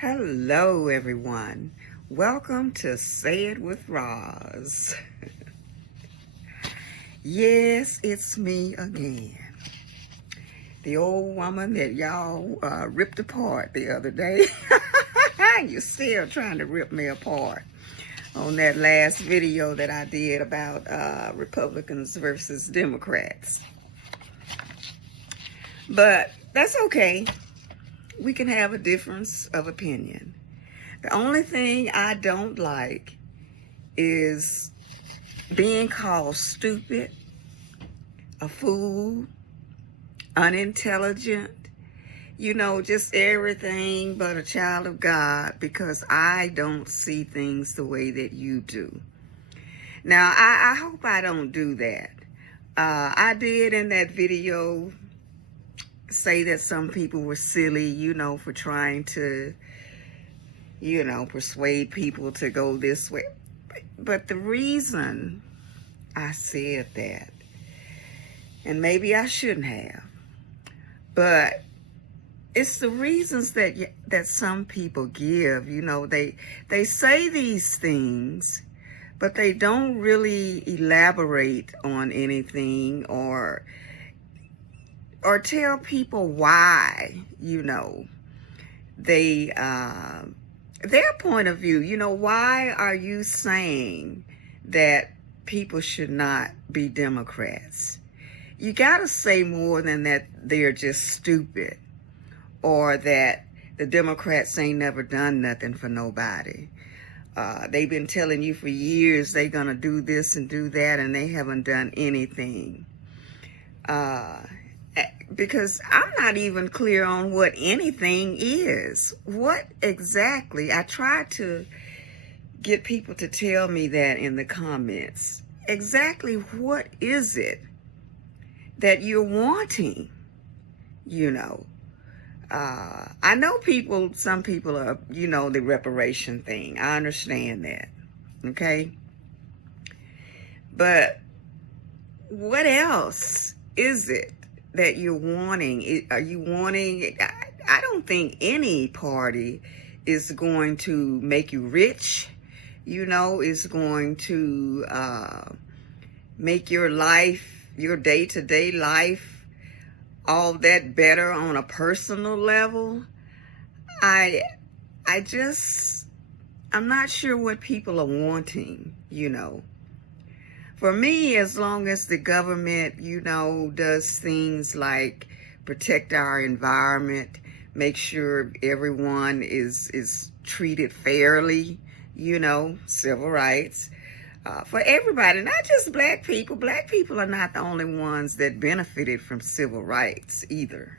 Hello, everyone. Welcome to Say It with Roz. Yes, it's me again. The old woman that y'all ripped apart the other day. You're still trying to rip me apart on that last video that I did about Republicans versus Democrats. But that's okay. We can have a difference of opinion. The only thing I don't like is being called stupid, a fool, unintelligent, just everything but a child of God, because I don't see things the way that you do. Now, I hope I don't do that. I did in that video say that some people were silly, for trying to, persuade people to go this way. But the reason I said that, and maybe I shouldn't have, but it's the reasons that some people give. They say these things, but they don't really elaborate on anything or tell people why, they their point of view. Why are you saying that people should not be Democrats? You gotta say more than that they're just stupid, or that the Democrats ain't never done nothing for nobody. They've been telling you for years they're gonna do this and do that, and they haven't done anything. Because I'm not even clear on what anything is. What exactly? I tried to get people to tell me that in the comments. Exactly what is it that you're wanting? I know some people are, the reparation thing. I understand that. Okay? But what else is it that you're wanting? Are you wanting? I don't think any party is going to make you rich, is going to make your life, your day-to-day life, all that better on a personal level. I'm not sure what people are wanting, For me, as long as the government, does things like protect our environment, make sure everyone is treated fairly, civil rights, for everybody, not just black people. Black people are not the only ones that benefited from civil rights either,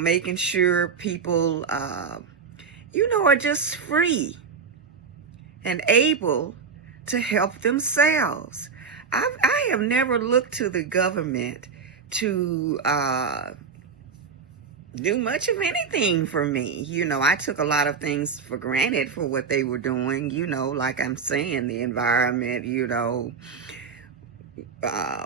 making sure people, are just free and able to help themselves. I have never looked to the government to do much of anything for me. I took a lot of things for granted for what they were doing, like I'm saying, the environment,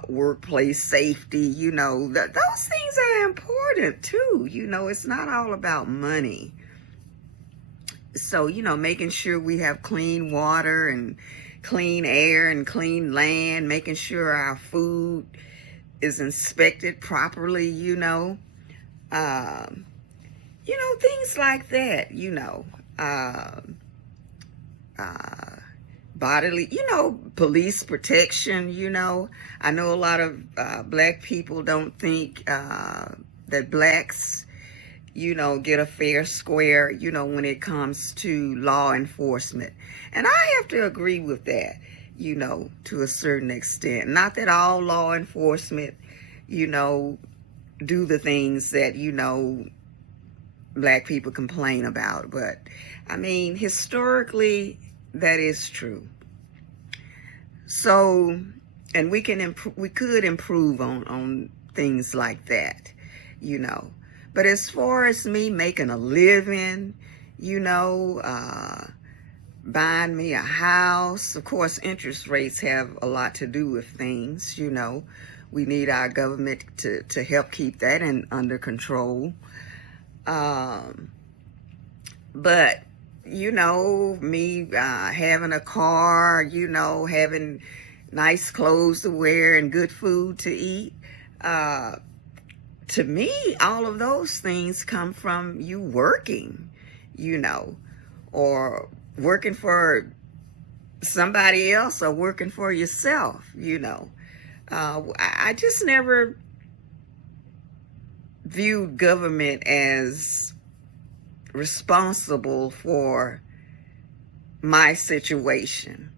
workplace safety, those things are important too. It's not all about money. So, making sure we have clean water and clean air and clean land, making sure our food is inspected properly, things like that, bodily, police protection, I know a lot of black people don't think that blacks, get a fair square, when it comes to law enforcement. And I have to agree with that, to a certain extent. Not that all law enforcement, do the things that, black people complain about. But, historically, that is true. So, and we could improve on things like that, But as far as me making a living, buying me a house, of course, interest rates have a lot to do with things, We need our government to help keep that under control. But, you know, me having a car, you know, having nice clothes to wear and good food to eat, to me, all of those things come from you working, you know, or working for somebody else or working for yourself, you know. I just never viewed government as responsible for my situation.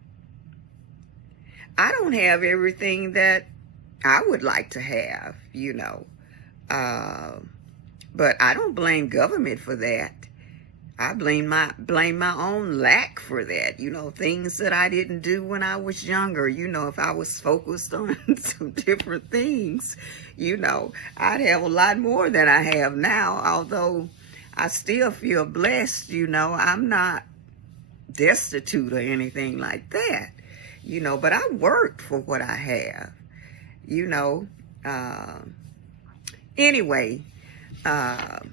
I don't have everything that I would like to have, you know. But I don't blame government for that. I blame my own lack for that. You know, things that I didn't do when I was younger. You know, if I was focused on some different things, you know, I'd have a lot more than I have now. Although I still feel blessed, you know, I'm not destitute or anything like that, you know, but I worked for what I have, you know. Anyway, I'm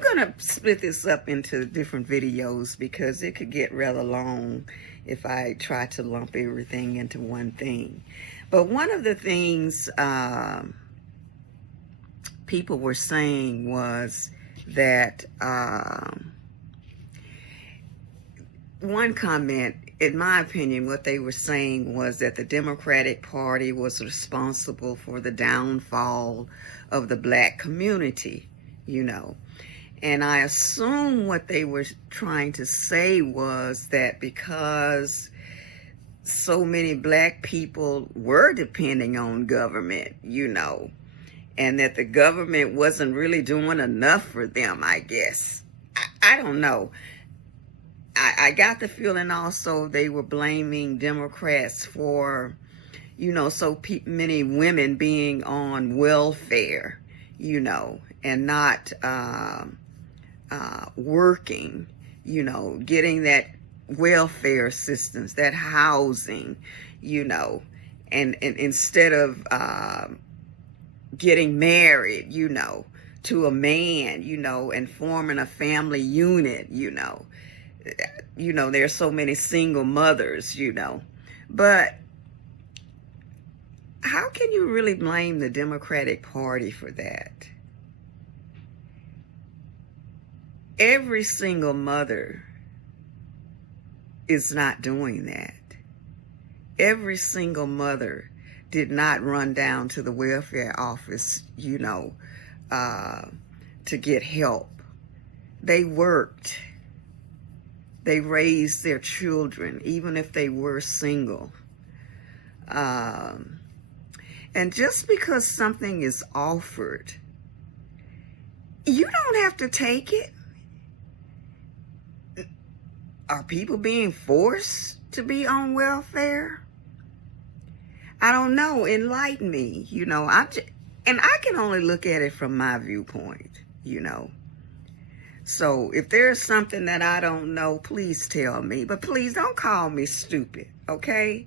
going to split this up into different videos because it could get rather long if I try to lump everything into one thing. But one of the things people were saying was that one comment, in my opinion, what they were saying was that the Democratic Party was responsible for the downfall of the black community, you know. And I assume what they were trying to say was that because so many black people were depending on government, you know, and that the government wasn't really doing enough for them, I guess. I don't know. I got the feeling also they were blaming Democrats for, you know, so many women being on welfare, you know, and not working, you know, getting that welfare assistance, that housing, you know, and instead of getting married, you know, to a man, you know, and forming a family unit, you know. You know, there's so many single mothers, you know. But how can you really blame the Democratic Party for that? Every single mother is not doing that. Every single mother did not run down to the welfare office, you know, to get help. They worked. They raised their children, even if they were single. And just because something is offered, you don't have to take it. Are people being forced to be on welfare? I don't know. Enlighten me. You know, and I can only look at it from my viewpoint, you know. So if there's something that I don't know, please tell me. But please don't call me stupid, okay?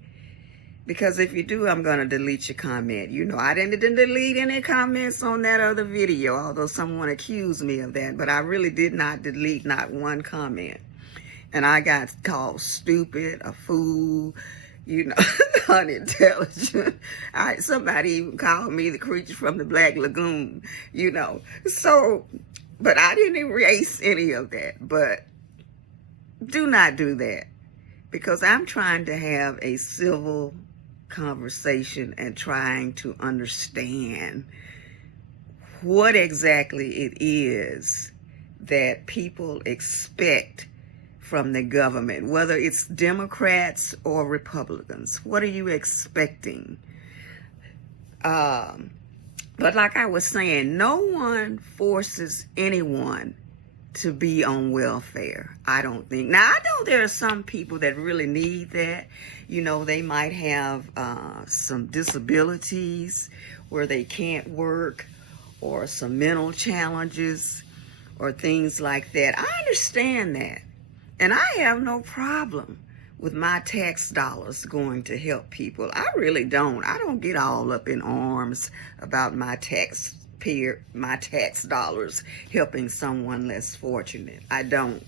Because if you do, I'm going to delete your comment. You know, I didn't delete any comments on that other video, although someone accused me of that. But I really did not delete not one comment. And I got called stupid, a fool, you know, unintelligent. Somebody even called me the creature from the Black Lagoon, you know. So, but I didn't erase any of that. But do not do that, because I'm trying to have a civil conversation and trying to understand what exactly it is that people expect from the government, whether it's Democrats or Republicans. What are you expecting? But like I was saying, no one forces anyone to be on welfare, I don't think. Now, I know there are some people that really need that. You know, they might have some disabilities where they can't work, or some mental challenges or things like that. I understand that. And I have no problem with my tax dollars going to help people. I really don't. I don't get all up in arms about my tax dollars helping someone less fortunate. I don't.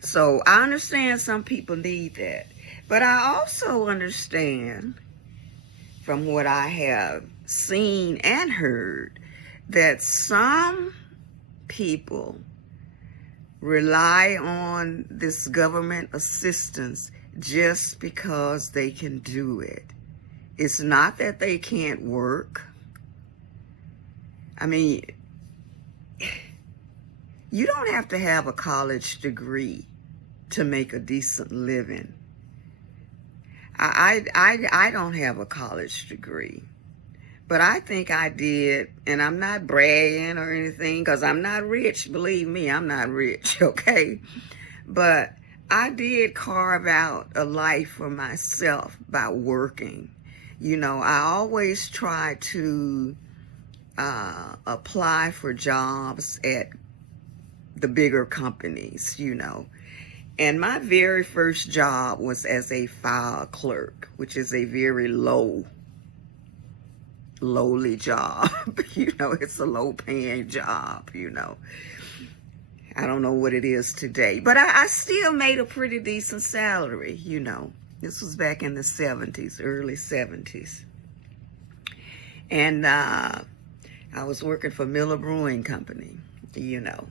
So I understand some people need that. But I also understand from what I have seen and heard that some people rely on this government assistance just because they can do it. It's not that they can't work. I mean, you don't have to have a college degree to make a decent living. I don't have a college degree, but I think I did, and I'm not bragging or anything because I'm not rich. Believe me, I'm not rich, okay? But I did carve out a life for myself by working. You know, I always try to apply for jobs at the bigger companies, you know. And my very first job was as a file clerk, which is a very lowly job. You know, it's a low paying job, you know. I don't know what it is today, but I still made a pretty decent salary, you know. This was back in the 70s, early 70s. And I was working for Miller Brewing Company, you know.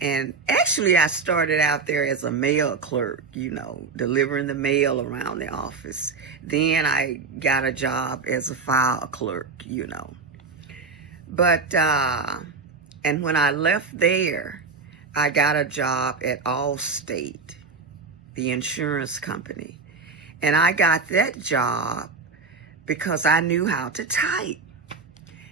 And actually, I started out there as a mail clerk, you know, delivering the mail around the office. Then I got a job as a file clerk, you know. But, and when I left there, I got a job at Allstate, the insurance company. And I got that job because I knew how to type.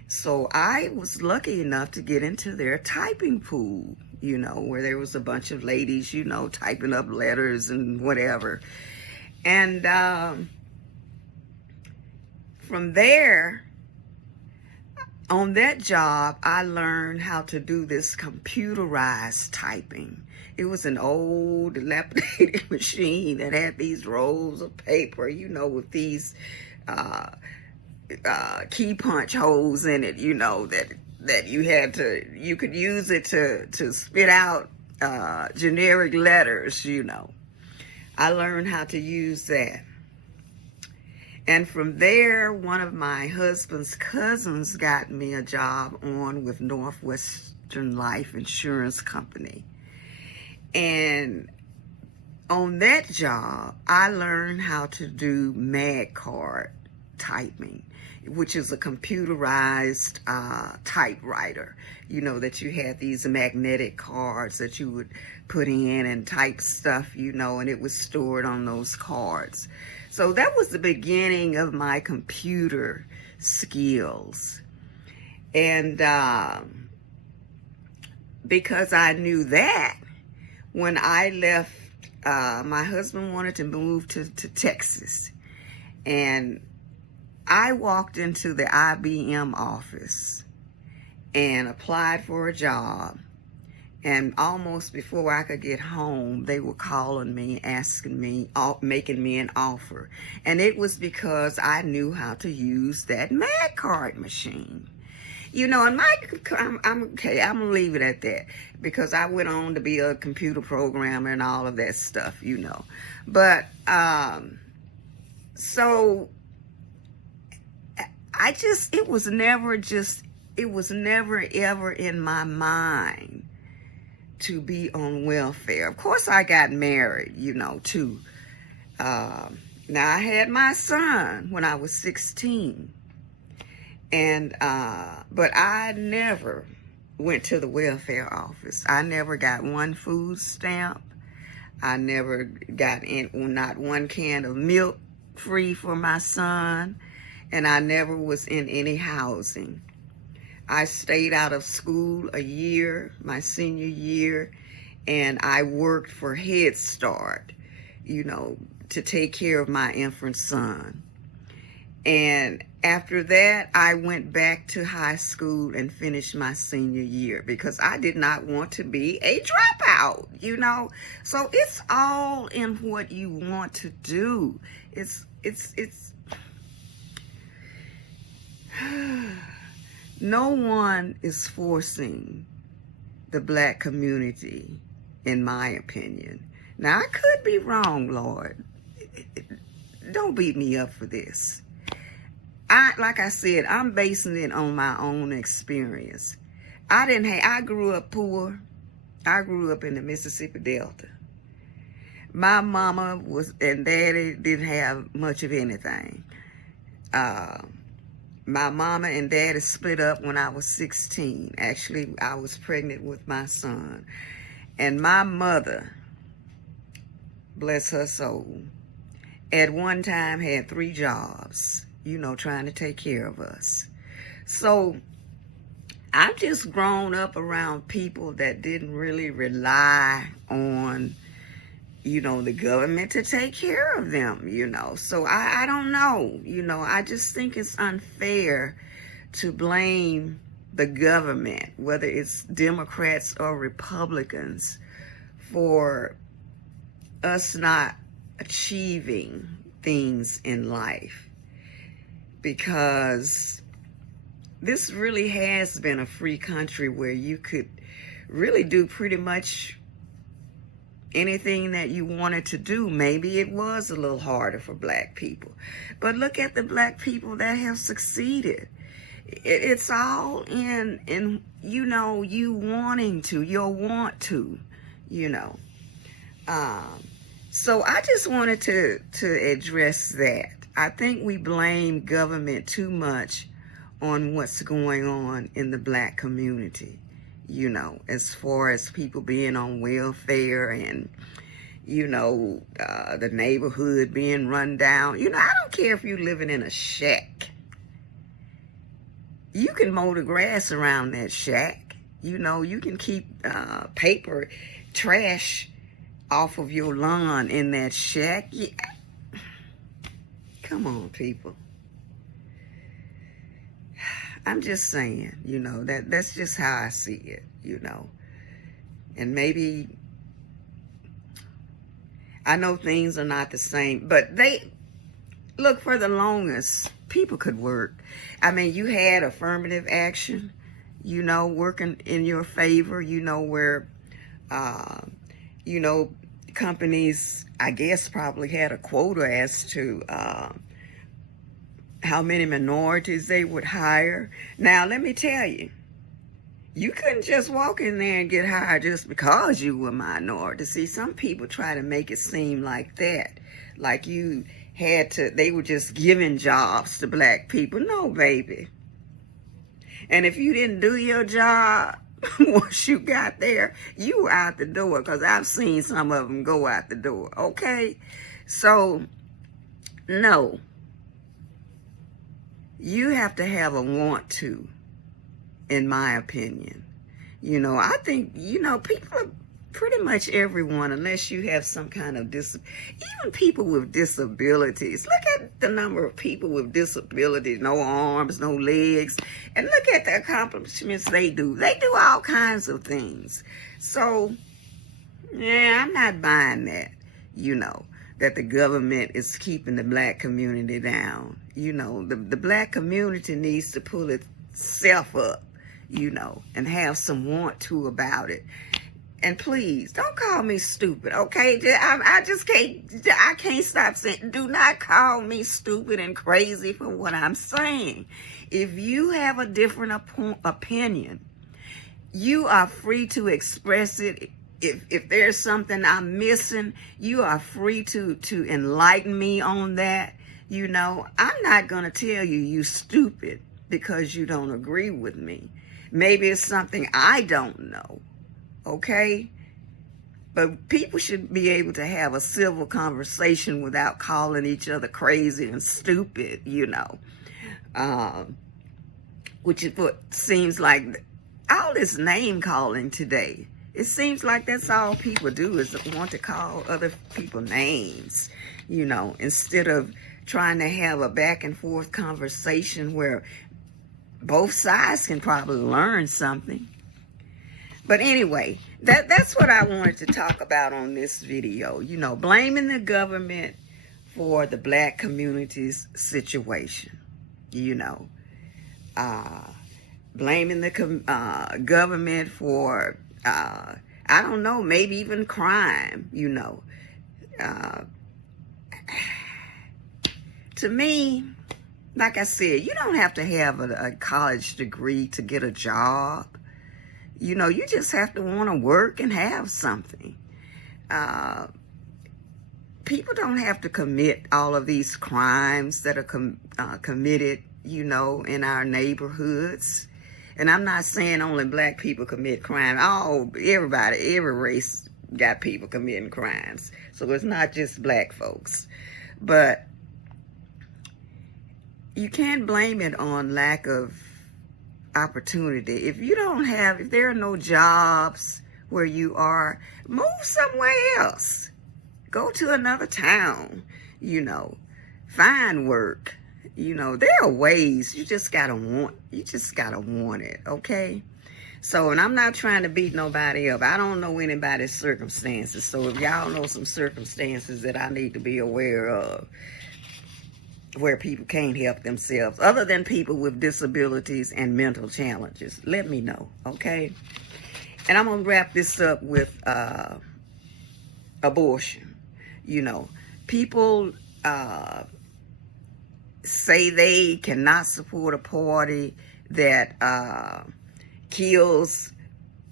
So I was lucky enough to get into their typing pool, you know, where there was a bunch of ladies, you know, typing up letters and whatever. And from there, on that job, I learned how to do this computerized typing. It was an old, dilapidated machine that had these rolls of paper, you know, with these key punch holes in it, you know, that you could use it to spit out generic letters, you know. I learned how to use that. And from there, one of my husband's cousins got me a job on with Northwestern Life Insurance Company. And on that job, I learned how to do MagCard typing, which is a computerized typewriter, you know, that you had these magnetic cards that you would put in and type stuff, you know, and it was stored on those cards. So that was the beginning of my computer skills. And because I knew that, when I left, my husband wanted to move to Texas. And I walked into the IBM office and applied for a job. And almost before I could get home, they were calling me, asking me, making me an offer. And it was because I knew how to use that MagCard machine. You know, and I'm okay, I'm gonna leave it at that, because I went on to be a computer programmer and all of that stuff, you know. But, so it was never ever in my mind to be on welfare. Of course, I got married, you know, too. Now, I had my son when I was 16. And, but I never went to the welfare office. I never got one food stamp. I never got not one can of milk free for my son. And I never was in any housing. I stayed out of school a year, my senior year, and I worked for Head Start, you know, to take care of my infant son. And after that, I went back to high school and finished my senior year because I did not want to be a dropout. out, you know. So it's all in what you want to do. It's no one is forcing the black community, in my opinion. Now, I could be wrong, Lord. Don't beat me up for this. Like I said, I'm basing it on my own experience. I grew up poor. I grew up in the Mississippi Delta. My mama and daddy didn't have much of anything. My mama and daddy split up when I was 16. Actually, I was pregnant with my son. And my mother, bless her soul, at one time had 3 jobs, you know, trying to take care of us. So I've just grown up around people that didn't really rely on, you know, the government to take care of them, you know. So I don't know, you know, I just think it's unfair to blame the government, whether it's Democrats or Republicans, for us not achieving things in life. Because this really has been a free country where you could really do pretty much anything that you wanted to do. Maybe it was a little harder for black people, but look at the black people that have succeeded. It's all in you know, you wanting to, your want to, you know. So I just wanted to address that. I think we blame government too much on what's going on in the black community, you know, as far as people being on welfare and, you know, the neighborhood being run down. You know, I don't care if you're living in a shack. You can mow the grass around that shack. You know, you can keep paper, trash off of your lawn in that shack. Yeah. Come on, people. I'm just saying, you know, that's just how I see it, you know. And maybe, I know things are not the same, but look, for the longest, people could work. I mean, you had affirmative action, you know, working in your favor, you know, where, you know, companies, I guess, probably had a quota as to how many minorities they would hire. Now, let me tell you, you couldn't just walk in there and get hired just because you were a minority. See, some people try to make it seem like that, like you had to, they were just giving jobs to black people. No, baby. And if you didn't do your job, once you got there, you were out the door, because I've seen some of them go out the door, okay? So, no. You have to have a want to, in my opinion. You know, I think, you know, people are pretty much everyone, unless you have some kind of even people with disabilities. Look at the number of people with disabilities, no arms, no legs, and look at the accomplishments they do. They do all kinds of things. So, yeah, I'm not buying that, you know, that the government is keeping the black community down. You know, the black community needs to pull itself up, you know, and have some want to about it. And please, don't call me stupid, okay? I can't stop saying, do not call me stupid and crazy for what I'm saying. If you have a different opinion, you are free to express it. If there's something I'm missing, you are free to enlighten me on that. You know, I'm not going to tell you stupid because you don't agree with me. Maybe it's something I don't know. Okay? But people should be able to have a civil conversation without calling each other crazy and stupid, you know. Which is what seems like all this name calling today. It seems like that's all people do, is want to call other people names, you know, instead of trying to have a back and forth conversation where both sides can probably learn something. But anyway, That's what I wanted to talk about on this video. You know, blaming the government for the black community's situation. You know, blaming the government for, I don't know, maybe even crime, you know. To me, like I said, you don't have to have a college degree to get a job. You know, you just have to want to work and have something. People don't have to commit all of these crimes that are committed, you know, in our neighborhoods. And I'm not saying only black people commit crime. Everybody, every race got people committing crimes. So it's not just black folks. But you can't blame it on lack of opportunity. If there are no jobs where you are, move somewhere else. Go to another town, you know, find work. You know, there are ways. You just gotta want it, okay? So, and I'm not trying to beat nobody up. I don't know anybody's circumstances. So if y'all know some circumstances that I need to be aware of, where people can't help themselves, other than people with disabilities and mental challenges, let me know, okay? And I'm gonna wrap this up with abortion. You know, people say they cannot support a party that kills,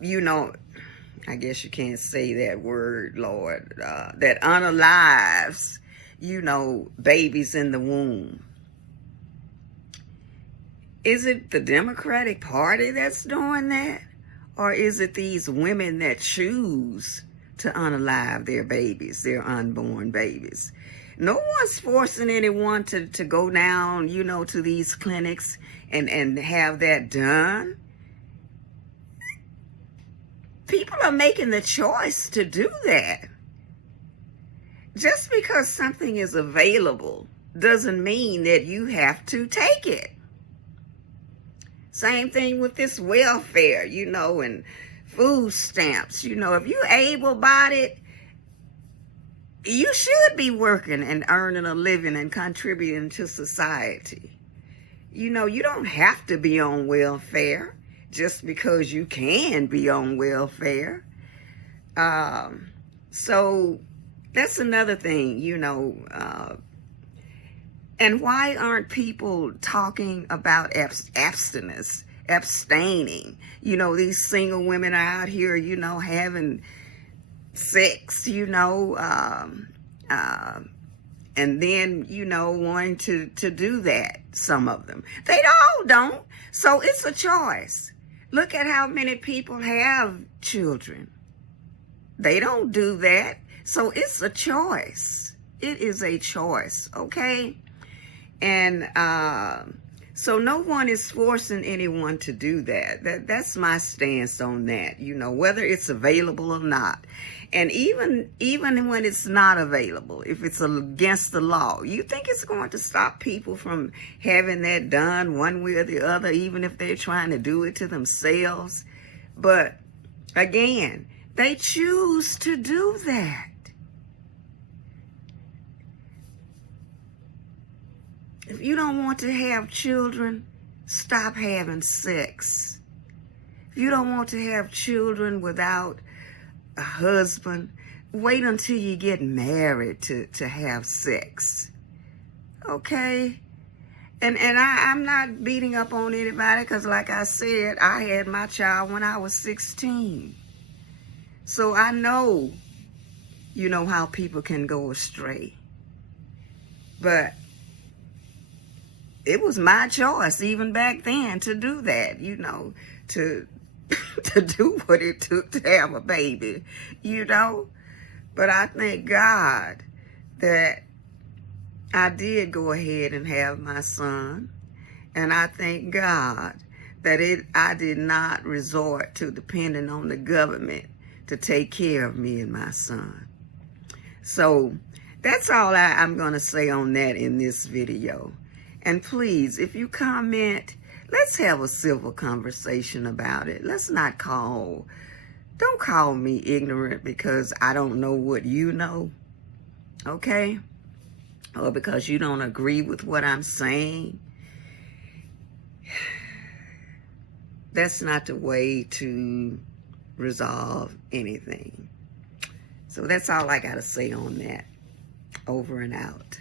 you know, I guess you can't say that word, Lord, that unalives, you know, babies in the womb. Is it the Democratic Party that's doing that? Or is it these women that choose to unalive their babies, their unborn babies? No one's forcing anyone to go down, you know, to these clinics and have that done. People are making the choice to do that. Just because something is available doesn't mean that you have to take it. Same thing with this welfare, you know, and food stamps. You know, if you're able-bodied, you should be working and earning a living and contributing to society. You know, you don't have to be on welfare just because you can be on welfare. So that's another thing, you know. And why aren't people talking about abstinence, abstaining? You know, these single women are out here, you know, having sex, you know, and then, you know, wanting to do that, some of them. They all don't. So it's a choice. Look at how many people have children. They don't do that. So it's a choice. It is a choice, okay? And so no one is forcing anyone to do that. That's my stance on that, you know, whether it's available or not. And even when it's not available, if it's against the law, you think it's going to stop people from having that done one way or the other, even if they're trying to do it to themselves? But again, they choose to do that. If you don't want to have children, stop having sex. If you don't want to have children without a husband, wait until you get married to have sex. Okay? And I'm not beating up on anybody because, like I said, I had my child when I was 16. So I know, you know, how people can go astray. But it was my choice even back then to do that, you know, to do what it took to have a baby, you know. But I thank God that I did go ahead and have my son. And I thank God that I did not resort to depending on the government to take care of me and my son. So that's all I'm going to say on that in this video. And please, if you comment, let's have a civil conversation about it. Let's not call Don't call me ignorant because I don't know what you know, okay? Or because you don't agree with what I'm saying. That's not the way to resolve anything. So that's all I got to say on that. Over and out.